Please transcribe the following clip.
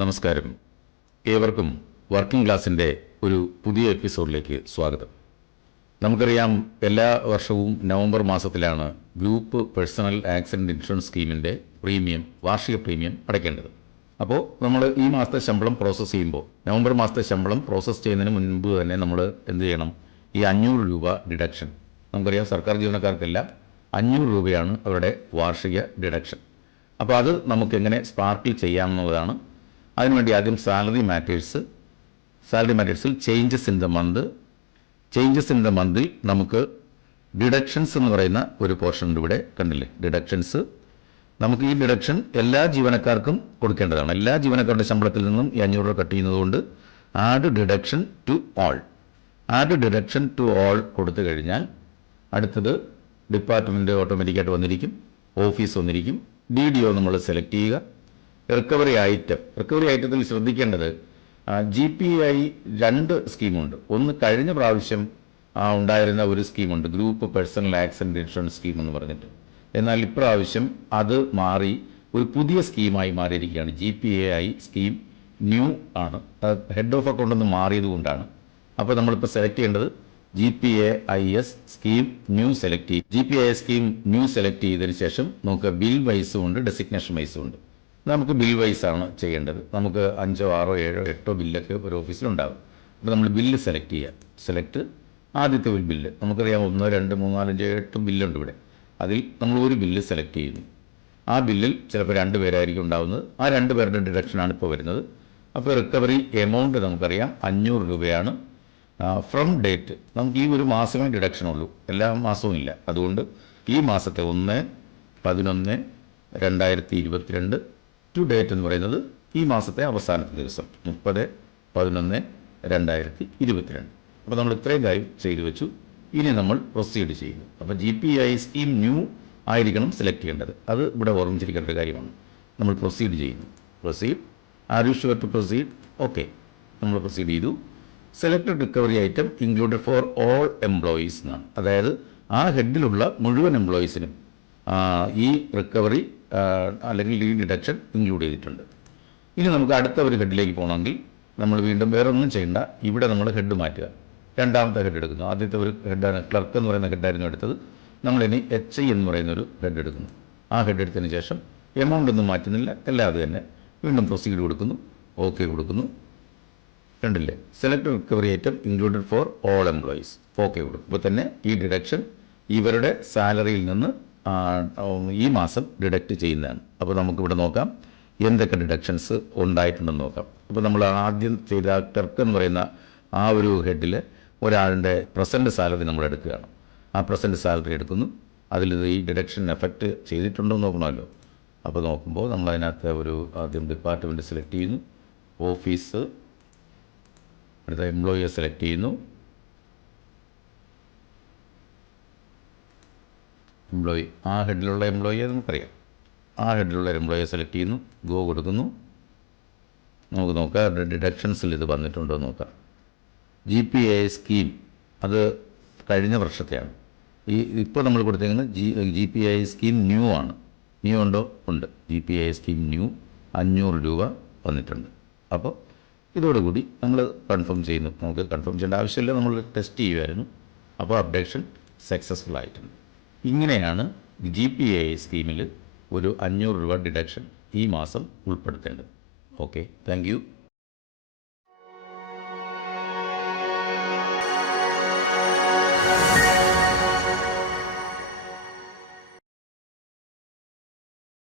നമസ്കാരം. ഏവർക്കും വർക്കിംഗ് ക്ലാസിൻ്റെ ഒരു പുതിയ എപ്പിസോഡിലേക്ക് സ്വാഗതം. നമുക്കറിയാം, എല്ലാ വർഷവും നവംബർ മാസത്തിലാണ് ഗ്രൂപ്പ് പേഴ്സണൽ ആക്സിഡൻറ്റ് ഇൻഷുറൻസ് സ്കീമിൻ്റെ വാർഷിക പ്രീമിയം അടയ്ക്കേണ്ടത്. അപ്പോൾ നമ്മൾ ഈ മാസത്തെ ശമ്പളം പ്രോസസ്സ് ചെയ്യുമ്പോൾ, നവംബർ മാസത്തെ ശമ്പളം പ്രോസസ്സ് ചെയ്യുന്നതിന് മുൻപ് തന്നെ നമ്മൾ എന്ത് ചെയ്യണം? ഈ 500 രൂപ ഡിഡക്ഷൻ. നമുക്കറിയാം, സർക്കാർ ജീവനക്കാർക്കെല്ലാം 500 രൂപയാണ് അവരുടെ വാർഷിക ഡിഡക്ഷൻ. അപ്പോൾ അത് നമുക്കെങ്ങനെ സ്പാർക്കിൽ ചെയ്യാമെന്നുള്ളതാണ്. അതിനുവേണ്ടി ആദ്യം സാലറി മാറ്റേഴ്സിൽ ചേഞ്ചസ് ഇൻ ദ മന്തിൽ നമുക്ക് ഡിഡക്ഷൻസ് എന്ന് പറയുന്ന ഒരു പോർഷൻ ഇവിടെ കണ്ടില്ലേ? ഡിഡക്ഷൻസ്. നമുക്ക് ഈ ഡിഡക്ഷൻ എല്ലാ ജീവനക്കാർക്കും കൊടുക്കേണ്ടതാണ്. എല്ലാ ജീവനക്കാരുടെ ശമ്പളത്തിൽ നിന്നും ഈ 500 രൂപ കട്ട് ചെയ്യുന്നതുകൊണ്ട് ആഡ് ഡിഡക്ഷൻ ടു ഓൾ കൊടുത്തു കഴിഞ്ഞാൽ അടുത്തത് ഡിപ്പാർട്ട്മെൻറ്റ് ഓട്ടോമാറ്റിക്കായിട്ട് വന്നിരിക്കും, ഓഫീസ് വന്നിരിക്കും. DDO നമ്മൾ സെലക്ട് ചെയ്യുക. റിക്കവറി ഐറ്റത്തിൽ ശ്രദ്ധിക്കേണ്ടത്, GPI 2 സ്കീമുണ്ട്. ഒന്ന് കഴിഞ്ഞ പ്രാവശ്യം ഉണ്ടായിരുന്ന ഒരു സ്കീമുണ്ട്, group personal accident insurance scheme എന്ന് പറഞ്ഞിട്ട്. എന്നാൽ ഇപ്രാവശ്യം അത് മാറി ഒരു പുതിയ സ്കീമായി മാറിയിരിക്കുകയാണ്. GPAI സ്കീം ന്യൂ ആണ്. ഹെഡ് ഓഫ് അക്കൗണ്ട് ഒന്ന് മാറിയത് കൊണ്ടാണ്. അപ്പോൾ നമ്മളിപ്പോൾ സെലക്ട് ചെയ്യേണ്ടത് GPAIS സ്കീം ന്യൂ സെലക്ട് ചെയ്യും. GPAIS സ്കീം ന്യൂ സെലക്ട് ചെയ്തതിന് ശേഷം നമുക്ക് ബിൽ വൈസും ഉണ്ട്, ഡെസിഗ്നേഷൻ വൈസും ഉണ്ട്. നമുക്ക് ബിൽ വൈസാണ് ചെയ്യേണ്ടത്. നമുക്ക് 5, 6, 7, 8 ബില്ലൊക്കെ ഒരു ഓഫീസിലുണ്ടാകും. അപ്പോൾ നമ്മൾ ബില്ല് സെലക്ട് ചെയ്യുക. ആദ്യത്തെ ഒരു ബില്ല് നമുക്കറിയാം, 1, 2, 3, 4, 5, 8 ബില്ലുണ്ട് ഇവിടെ. അതിൽ നമ്മൾ ഒരു ബില്ല് സെലക്ട് ചെയ്യുന്നു. ആ ബില്ലിൽ ചിലപ്പോൾ 2 പേരായിരിക്കും ഉണ്ടാകുന്നത്. ആ 2 പേരുടെ ഡിഡക്ഷനാണ് ഇപ്പോൾ വരുന്നത്. അപ്പോൾ റിക്കവറി എമൗണ്ട് നമുക്കറിയാം 500 രൂപയാണ്. ഫ്രം ഡേറ്റ് നമുക്ക് ഈ ഒരു മാസമേ ഡിഡക്ഷനുള്ളൂ, എല്ലാ മാസവും ഇല്ല. അതുകൊണ്ട് ഈ മാസത്തെ 1/11/2022 ടു ഡേറ്റ് എന്ന് പറയുന്നത് ഈ മാസത്തെ അവസാനത്തെ ദിവസം 30/11/2022. അപ്പോൾ നമ്മൾ ഇത്രയും കാര്യം ചെയ്തു വെച്ചു. ഇനി നമ്മൾ പ്രൊസീഡ് ചെയ്യുന്നു. അപ്പോൾ GPI സ്കീം ന്യൂ ആയിരിക്കണം സെലക്ട് ചെയ്യേണ്ടത്. അത് ഇവിടെ ഓർമ്മിച്ചിരിക്കേണ്ട ഒരു കാര്യമാണ്. നമ്മൾ പ്രൊസീഡ് ചെയ്യുന്നു. Are you sure to proceed? Okay, നമ്മൾ പ്രൊസീഡ് ചെയ്തു. Selected recovery item included for all employees എന്നാണ്. അതായത് ആ ഹെഡിലുള്ള മുഴുവൻ എംപ്ലോയീസിനും ഈ റിക്കവറി അല്ലെങ്കിൽ ഈ ഡിഡക്ഷൻ ഇൻക്ലൂഡ് ചെയ്തിട്ടുണ്ട്. ഇനി നമുക്ക് അടുത്ത ഒരു ഹെഡിലേക്ക് പോകണമെങ്കിൽ നമ്മൾ വീണ്ടും വേറെ ഒന്നും ചെയ്യേണ്ട. ഇവിടെ നമ്മൾ ഹെഡ് മാറ്റുക. രണ്ടാമത്തെ ഹെഡ് എടുക്കുന്നു. ആദ്യത്തെ ഒരു ഹെഡാണ് ക്ലർക്ക് എന്ന് പറയുന്ന ഹെഡായിരുന്നു എടുത്തത്. നമ്മളിനി HI എന്ന് പറയുന്നൊരു ഹെഡ് എടുക്കുന്നു. ആ ഹെഡ് എടുത്തതിന് ശേഷം എമൗണ്ട് ഒന്നും മാറ്റുന്നില്ല, എല്ലാം അത് തന്നെ. വീണ്ടും പ്രൊസീഡ് കൊടുക്കുന്നു, ഓക്കെ കൊടുക്കുന്നു. കണ്ടില്ലേ? Select recovery item included for all employees, okay കൊടുക്കും. ഇപ്പോൾ തന്നെ ഈ ഡിഡക്ഷൻ ഇവരുടെ സാലറിയിൽ നിന്ന് ഈ മാസം ഡിഡക്റ്റ് ചെയ്യുന്നതാണ്. അപ്പോൾ നമുക്കിവിടെ നോക്കാം എന്തൊക്കെ ഡിഡക്ഷൻസ് ഉണ്ടായിട്ടുണ്ടെന്ന് നോക്കാം. അപ്പോൾ നമ്മൾ ആദ്യം ചെയ്ത ക്ലർക്ക് എന്ന് പറയുന്ന ആ ഒരു ഹെഡിൽ ഒരാളുടെ പ്രസൻറ്റ് സാലറി നമ്മൾ എടുക്കുകയാണ്. ആ പ്രസൻറ്റ് സാലറി എടുക്കുന്നു. അതിൽ ഈ ഡിഡക്ഷൻ എഫക്റ്റ് ചെയ്തിട്ടുണ്ടോ എന്ന് നോക്കണമല്ലോ. അപ്പോൾ നോക്കുമ്പോൾ നമ്മൾ അതിനകത്ത് ആദ്യം ഡിപ്പാർട്ട്മെൻറ്റ് സെലക്ട് ചെയ്യുന്നു, ഓഫീസ്, അടുത്ത എംപ്ലോയിയെ സെലക്ട് ചെയ്യുന്നു. ആ ഹെഡിലുള്ള എംപ്ലോയിയെ നമുക്കറിയാം. ആ ഹെഡിലുള്ള എംപ്ലോയിയെ സെലക്ട് ചെയ്യുന്നു, ഗോ കൊടുക്കുന്നു. നമുക്ക് നോക്കാം ഡിഡക്ഷൻസിൽ ഇത് വന്നിട്ടുണ്ടോ എന്ന് നോക്കാം. GPAI സ്കീം അത് കഴിഞ്ഞ വർഷത്തെയാണ്. ഇപ്പോൾ നമ്മൾ കൊടുത്തേക്കുന്നത് GPAI സ്കീം ന്യൂ ആണ്. ന്യൂ ഉണ്ടോ? ഉണ്ട്. GPAI സ്കീം ന്യൂ 500 രൂപ വന്നിട്ടുണ്ട്. അപ്പോൾ ഇതോടുകൂടി നമ്മൾ കൺഫേം ചെയ്യുന്നു. നമുക്ക് കൺഫേം ചെയ്യേണ്ട ആവശ്യമില്ല, നമ്മൾ ടെസ്റ്റ് ചെയ്യുമായിരുന്നു. അപ്പോൾ അപ്ഡേഷൻ സക്സസ്ഫുൾ ആയിട്ടുണ്ട്. ഇങ്ങനെയാണ് GPAI സ്കീമിൽ ഒരു 500 രൂപ ഡിഡക്ഷൻ ഈ മാസം ഉൾപ്പെടുത്തേണ്ടത്. Okay, thank you.